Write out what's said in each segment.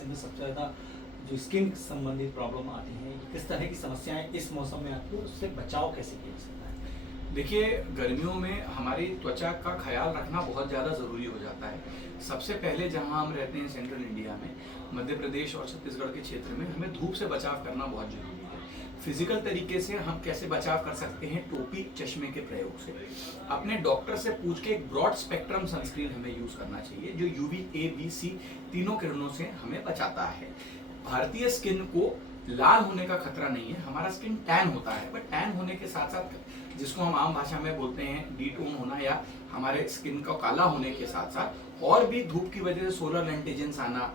से में सबसे ज़्यादा जो स्किन संबंधित प्रॉब्लम आती हैं, किस तरह की समस्याएं इस मौसम में आती है, उससे बचाव कैसे किया जा सकता है? देखिए, गर्मियों में हमारी त्वचा का ख्याल रखना बहुत ज़्यादा ज़रूरी हो जाता है। सबसे पहले जहाँ हम रहते हैं सेंट्रल इंडिया में, मध्य प्रदेश और छत्तीसगढ़ के क्षेत्र में, हमें धूप से बचाव करना बहुत ज़रूरी है। फिजिकल तरीके से हम कैसे बचाव कर सकते हैं? टोपी चश्मे के प्रयोग से। अपने डॉक्टर से पूछ के एक ब्रॉड स्पेक्ट्रम सनस्क्रीन हमें यूज़ करना चाहिए जो यूवी ए बी सी तीनों किरणों से हमें बचाता है। भारतीय स्किन को लाल होने का खतरा नहीं है, हमारा स्किन टैन होता है, बट टैन होने के साथ साथ जिसको हम आम भाषा में बोलते हैं डी टोन होना, या हमारे स्किन का काला होने के साथ साथ और भी धूप की वजह से सोलर लेंटेजेंस आना,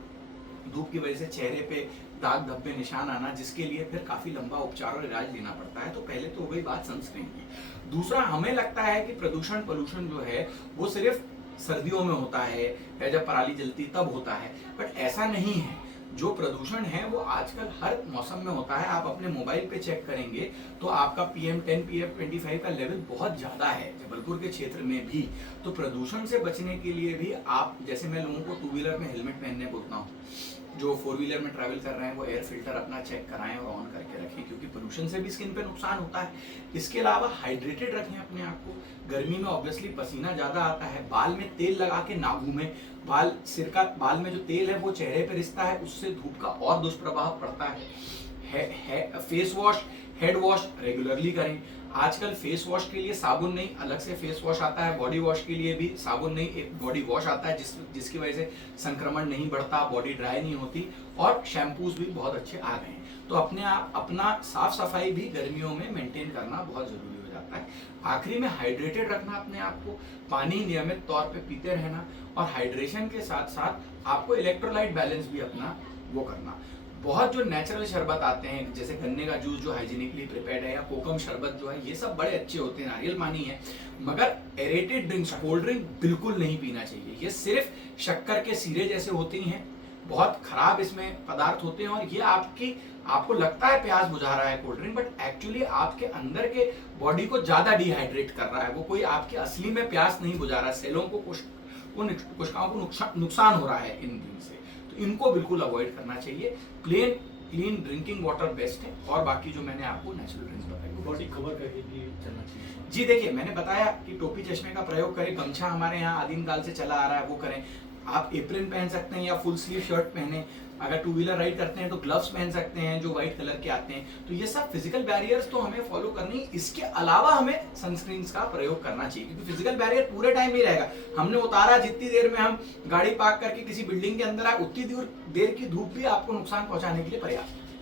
धूप की वजह से चेहरे पे दाग धब्बे निशान आना, जिसके लिए फिर काफी लंबा उपचार और इलाज लेना पड़ता है। तो पहले तो हो गई बात सनस्क्रीन की। दूसरा, हमें लगता है कि पोल्यूशन जो है वो सिर्फ सर्दियों में होता है या जब पराली जलती तब होता है, बट ऐसा नहीं है। जो प्रदूषण है वो आजकल हर मौसम में होता है। आप अपने मोबाइल पे चेक करेंगे तो आपका PM10 PM25 का लेवल बहुत ज्यादा है जबलपुर के क्षेत्र में भी। तो प्रदूषण से बचने के लिए भी आप, जैसे मैं लोगों को 2 व्हीलर में हेलमेट पहनने बोलता हूँ, जो 4 व्हीलर में ट्रैवल कर रहे हैं वो एयर फिल्टर अपना चेक कराएं और ऑन करके रखें, क्योंकि पोल्यूशन से भी स्किन पे नुकसान होता है। इसके अलावा हाइड्रेटेड रखें अपने आप को। गर्मी में ऑब्वियसली पसीना ज्यादा आता है, बाल में तेल लगा के ना घूमें। बाल में जो तेल है वो चेहरे पे रिसता है, उससे धूप का और दुष्प्रभाव पड़ता है। Face wash, head wash regularly करें। आजकल फेस वॉश के लिए साबुन नहीं, अलग से फेस वॉश आता है। बॉडी वॉश के लिए भी साबुन नहीं, एक बॉडी वॉश आता है जिसकी वजह से संक्रमण नहीं बढ़ता, बॉडी ड्राई नहीं होती, और शैम्पूज भी बहुत अच्छे आ गए हैं। तो अपना साफ सफाई भी गर्मियों में मेंटेन करना बहुत जरूरी हो जाता है। आखिरी में हाइड्रेटेड रखना अपने आप को, पानी नियमित तौर पे पीते रहना, और हाइड्रेशन के साथ साथ आपको इलेक्ट्रोलाइट बैलेंस भी अपना वो करना। बहुत जो नेचुरल शरबत आते हैं, जैसे गन्ने का जूस जो हाइजीनिकली प्रिपेयर्ड है, या कोकम शरबत जो है, ये सब बड़े अच्छे होते हैं, नारियल पानी है, मगर एरेटेड ड्रिंक्स, कोल्ड ड्रिंक बिल्कुल नहीं पीना चाहिए। ये सिर्फ शक्कर के सिरे जैसे होती हैं, बहुत खराब इसमें पदार्थ होते हैं, और ये आपको लगता है प्यास बुझा रहा है कोल्ड ड्रिंक, बट एक्चुअली आपके अंदर के बॉडी को ज्यादा डिहाइड्रेट कर रहा है। वो कोई आपके असली में प्यास नहीं बुझा रहा है, सेलों को कोशिकाओं को नुकसान हो रहा है इन ड्रिंक से। तो इनको बिल्कुल अवॉइड करना चाहिए। Plain clean drinking water best है, और बाकी जो मैंने आपको नेचुरल ड्रिंक्स बताई बॉडी कवर करके भी चलना चाहिए। जी देखिए, मैंने बताया कि टोपी चश्मे का प्रयोग करें, गमछा हमारे यहाँ आदिम काल से चला आ रहा है वो करें। आप एप्रिन पहन सकते हैं या फुल स्लीव शर्ट पहने। अगर 2 व्हीलर राइड करते हैं तो ग्लव्स पहन सकते हैं जो व्हाइट कलर के आते हैं। तो ये सब फिजिकल बैरियर्स तो हमें फॉलो करनी। इसके अलावा हमें सनस्क्रीन का प्रयोग करना चाहिए, क्योंकि फिजिकल बैरियर पूरे टाइम नहीं रहेगा। हमने उतारा, जितनी देर में हम गाड़ी पार्क करके किसी बिल्डिंग के अंदर आए, उतनी देर की धूप भी आपको नुकसान पहुंचाने के लिए पर्याप्त है।